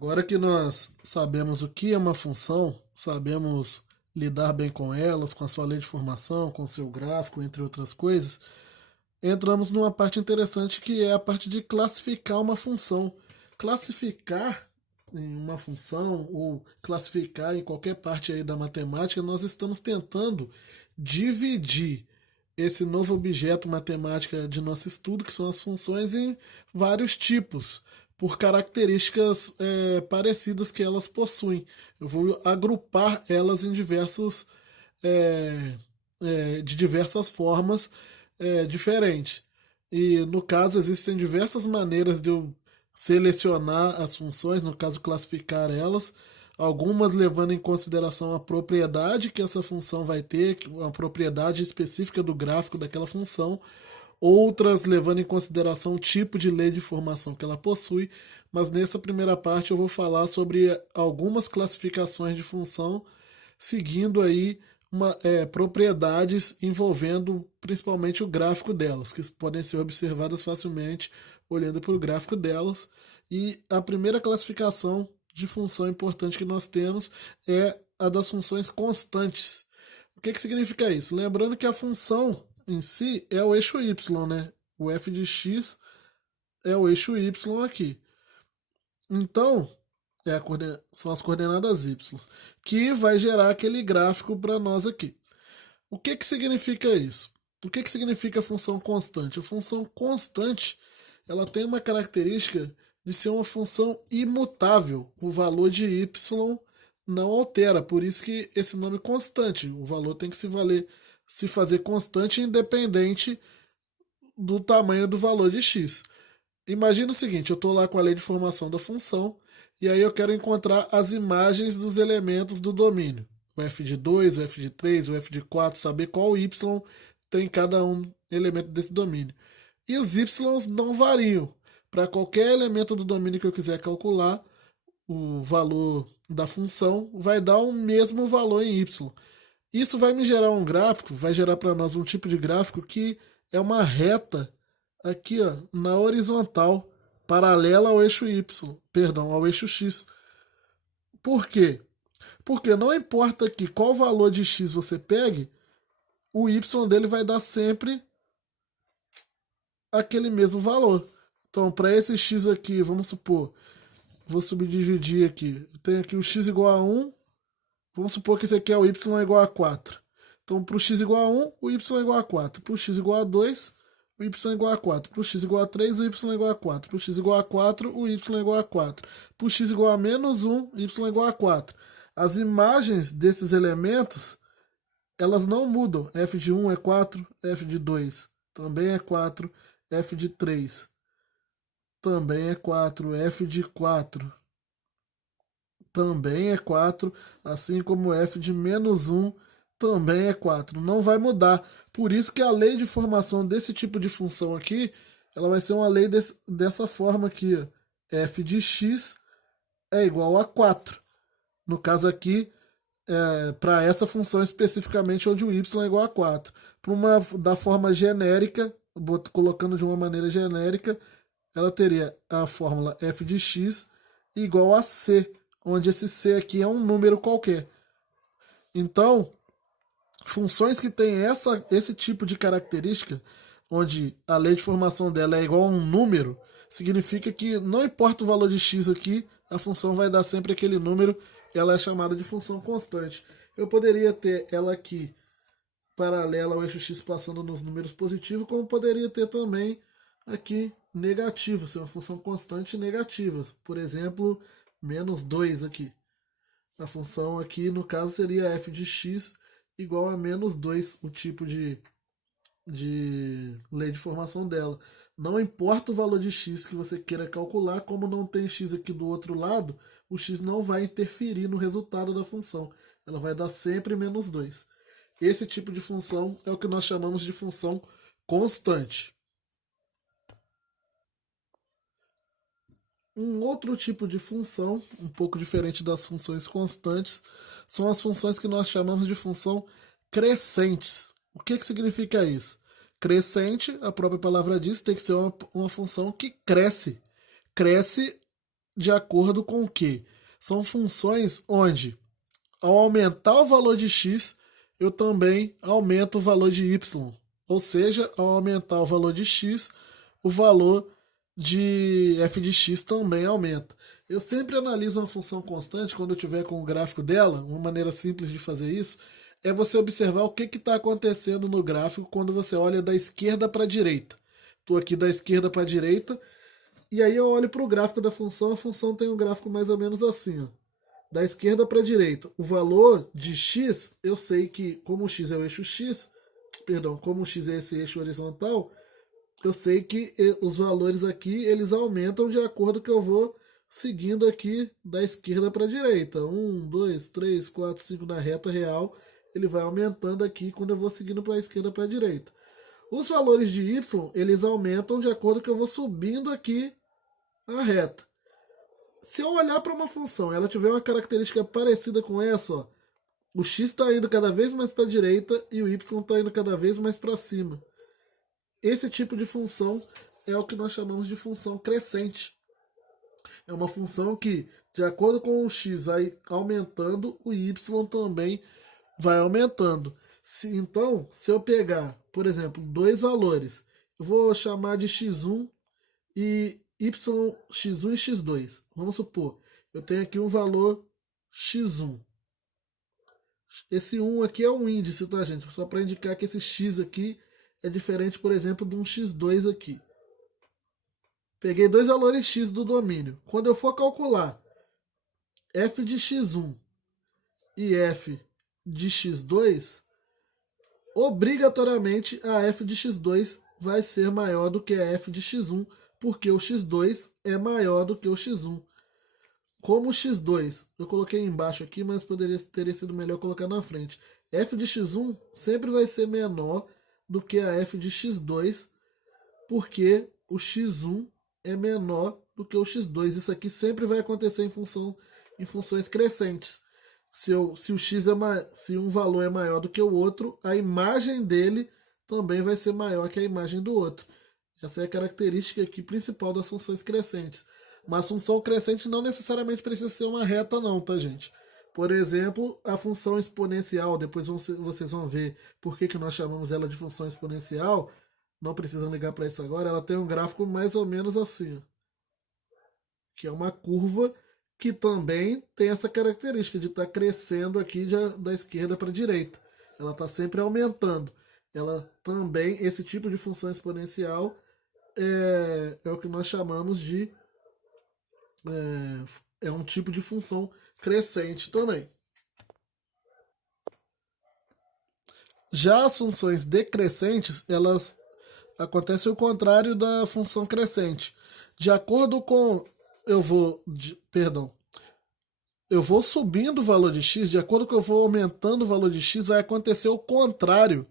Agora que nós sabemos o que é uma função, sabemos lidar bem com elas, com a sua lei de formação, com o seu gráfico, entre outras coisas, entramos numa parte interessante que é a parte de classificar uma função. Classificar em uma função ou classificar em qualquer parte aí da matemática, nós estamos tentando dividir esse novo objeto matemática de nosso estudo, que são as funções, em vários tipos, por características parecidas que elas possuem. Eu vou agrupar elas em é, de diversas formas diferentes. E no caso, existem diversas maneiras de eu selecionar as funções, no caso, classificar elas, algumas levando em consideração a propriedade que essa função vai ter, a propriedade específica do gráfico daquela função, outras levando em consideração o tipo de lei de formação que ela possui, mas nessa primeira parte eu vou falar sobre algumas classificações de função, seguindo aí propriedades envolvendo principalmente o gráfico delas, que podem ser observadas facilmente olhando para o gráfico delas. E a primeira classificação de função importante que nós temos é a das funções constantes. O que significa isso? Lembrando que a função em si é o eixo y, né? O f de x é o eixo y aqui. Então, são as coordenadas y, que vai gerar aquele gráfico para nós aqui. O que significa isso? O que significa a função constante? A função constante, ela tem uma característica de ser uma função imutável. O valor de y não altera, por isso que esse nome é constante. O valor tem que se fazer constante independente do tamanho do valor de x. Imagina o seguinte, eu estou lá com a lei de formação da função, e aí eu quero encontrar as imagens dos elementos do domínio. O f de 2, o f de 3, o f de 4, saber qual y tem cada um elemento desse domínio. E os y não variam. Para qualquer elemento do domínio que eu quiser calcular, o valor da função vai dar o mesmo valor em y. Isso vai me gerar um gráfico, vai gerar para nós um tipo de gráfico que é uma reta aqui, ó, na horizontal, paralela ao eixo y, perdão, ao eixo x. Por quê? Porque não importa aqui qual valor de x você pegue, o y dele vai dar sempre aquele mesmo valor. Então, para esse x aqui, vamos supor, vou subdividir aqui. Eu tenho aqui o x igual a 1. Vamos supor que esse aqui é o y igual a 4. Então, para o x igual a 1, o y é igual a 4. Para o x igual a 2, o y é igual a 4. Para o x igual a 3, o y é igual a 4. Para o x igual a 4, o y é igual a 4. Para o x igual a menos 1, o y é igual a 4. As imagens desses elementos, elas não mudam. F de 1 é 4, f de 2 também é 4, f de 3 também é 4, f de 4 também é 4, assim como f de menos 1 também é 4. Não vai mudar. Por isso que a lei de formação desse tipo de função aqui, ela vai ser uma lei dessa forma aqui. Ó. F de x é igual a 4. No caso aqui, para essa função especificamente, onde o y é igual a 4. Da forma genérica, colocando de uma maneira genérica, ela teria a fórmula f de x igual a c, onde esse c aqui é um número qualquer. Então, funções que têm esse tipo de característica, onde a lei de formação dela é igual a um número, significa que não importa o valor de x aqui, a função vai dar sempre aquele número, ela é chamada de função constante. Eu poderia ter ela aqui paralela ao eixo x passando nos números positivos, como poderia ter também aqui negativo, ser uma função constante negativa. Por exemplo, menos 2 aqui. A função aqui, no caso, seria f de x igual a menos 2, o tipo de lei de formação dela. Não importa o valor de x que você queira calcular, como não tem x aqui do outro lado, o x não vai interferir no resultado da função. Ela vai dar sempre menos 2. Esse tipo de função é o que nós chamamos de função constante. Um outro tipo de função, um pouco diferente das funções constantes, são as funções que nós chamamos de função crescentes. O que significa isso? Crescente, a própria palavra diz, tem que ser uma função que cresce. Cresce de acordo com o quê? São funções onde, ao aumentar o valor de x, eu também aumento o valor de y. Ou seja, ao aumentar o valor de x, o valor de f de x também aumenta. Eu sempre analiso uma função constante quando eu tiver com o gráfico dela. Uma maneira simples de fazer isso é você observar o que está acontecendo no gráfico quando você olha da esquerda para a direita. Estou aqui da esquerda para a direita, e aí eu olho para o gráfico da função. A função tem um gráfico mais ou menos assim, ó. Da esquerda para a direita. O valor de x, eu sei que, como o x é o eixo x, perdão, como o x é esse eixo horizontal, eu sei que os valores aqui, eles aumentam de acordo que eu vou seguindo aqui da esquerda para a direita. 1, 2, 3, 4, 5 na reta real, ele vai aumentando aqui quando eu vou seguindo para a esquerda para a direita. Os valores de y, eles aumentam de acordo que eu vou subindo aqui a reta. Se eu olhar para uma função e ela tiver uma característica parecida com essa, ó, o x está indo cada vez mais para a direita e o y está indo cada vez mais para cima. Esse tipo de função é o que nós chamamos de função crescente. É uma função que, de acordo com o x vai aumentando, o y também vai aumentando. Então, se eu pegar, por exemplo, dois valores, eu vou chamar de x1 e y, x1 e x2. Vamos supor, eu tenho aqui um valor x1. Esse 1 aqui é um índice, tá, gente? Só para indicar que esse x aqui é diferente, por exemplo, de um x2 aqui. Peguei dois valores x do domínio. Quando eu for calcular f de x1 e f de x2, obrigatoriamente a f de x2 vai ser maior do que a f de x1, porque o x2 é maior do que o x1. Como o x2, eu coloquei embaixo aqui, mas teria sido melhor colocar na frente. F de x1 sempre vai ser menor do que a f de x2, porque o x1 é menor do que o x2. Isso aqui sempre vai acontecer em funções crescentes. Se o x se um valor é maior do que o outro, a imagem dele também vai ser maior que a imagem do outro. Essa é a característica aqui principal das funções crescentes. Mas função crescente não necessariamente precisa ser uma reta não, tá, gente? Por exemplo, a função exponencial, depois vocês vão ver por que nós chamamos ela de função exponencial. Não precisam ligar para isso agora. Ela tem um gráfico mais ou menos assim, ó, que é uma curva que também tem essa característica de estar crescendo aqui da esquerda para a direita. Ela está sempre aumentando. Ela também, esse tipo de função exponencial é o que nós chamamos de é um tipo de função crescente também. Já as funções decrescentes, elas acontecem o contrário da função crescente. De acordo com eu vou subindo o valor de x, de acordo com eu vou aumentando o valor de x, vai acontecer o contrário,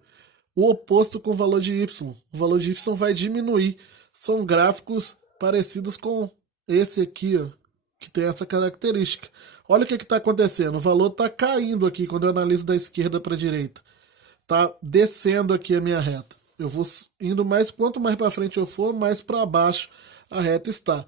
o oposto com o valor de y. O valor de y vai diminuir. São gráficos parecidos com esse aqui, ó, que tem essa característica. Olha o que está acontecendo. O valor está caindo aqui quando eu analiso da esquerda para a direita. Está descendo aqui a minha reta. Eu vou indo mais, quanto mais para frente eu for, mais para baixo a reta está.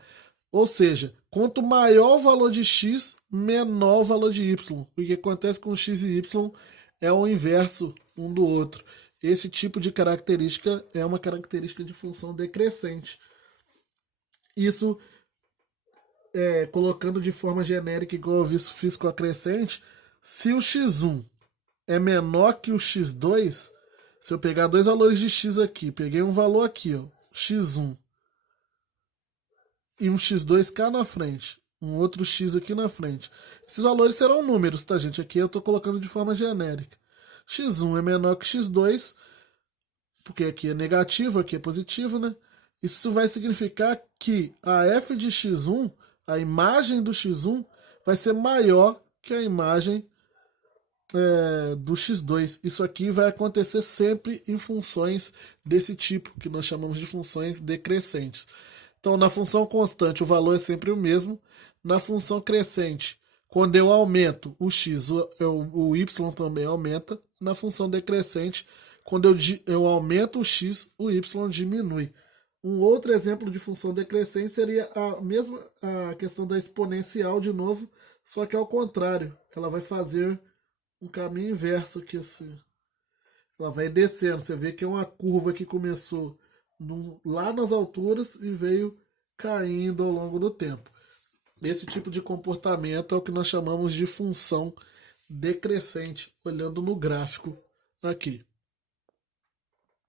Ou seja, quanto maior o valor de x, menor o valor de y. O que acontece com x e y é o inverso um do outro. Esse tipo de característica é uma característica de função decrescente. Isso, colocando de forma genérica, igual eu fiz com a crescente, se o x1 é menor que o x2, se eu pegar dois valores de x aqui, peguei um valor aqui, ó, x1, e um x2 cá na frente, um outro x aqui na frente. Esses valores serão números, tá, gente? Aqui eu estou colocando de forma genérica. x1 é menor que x2, porque aqui é negativo, aqui é positivo, né? Isso vai significar que a f de x1, a imagem do x1, vai ser maior que a imagem do x2. Isso aqui vai acontecer sempre em funções desse tipo, que nós chamamos de funções decrescentes. Então, na função constante, o valor é sempre o mesmo. Na função crescente, quando eu aumento o x, o y também aumenta. Na função decrescente, quando eu aumento o x, o y diminui. Um outro exemplo de função decrescente seria a mesma a questão da exponencial de novo, só que ao contrário. Ela vai fazer um caminho inverso aqui assim. Ela vai descendo. Você vê que é uma curva que começou lá nas alturas e veio caindo ao longo do tempo. Esse tipo de comportamento é o que nós chamamos de função decrescente, olhando no gráfico aqui.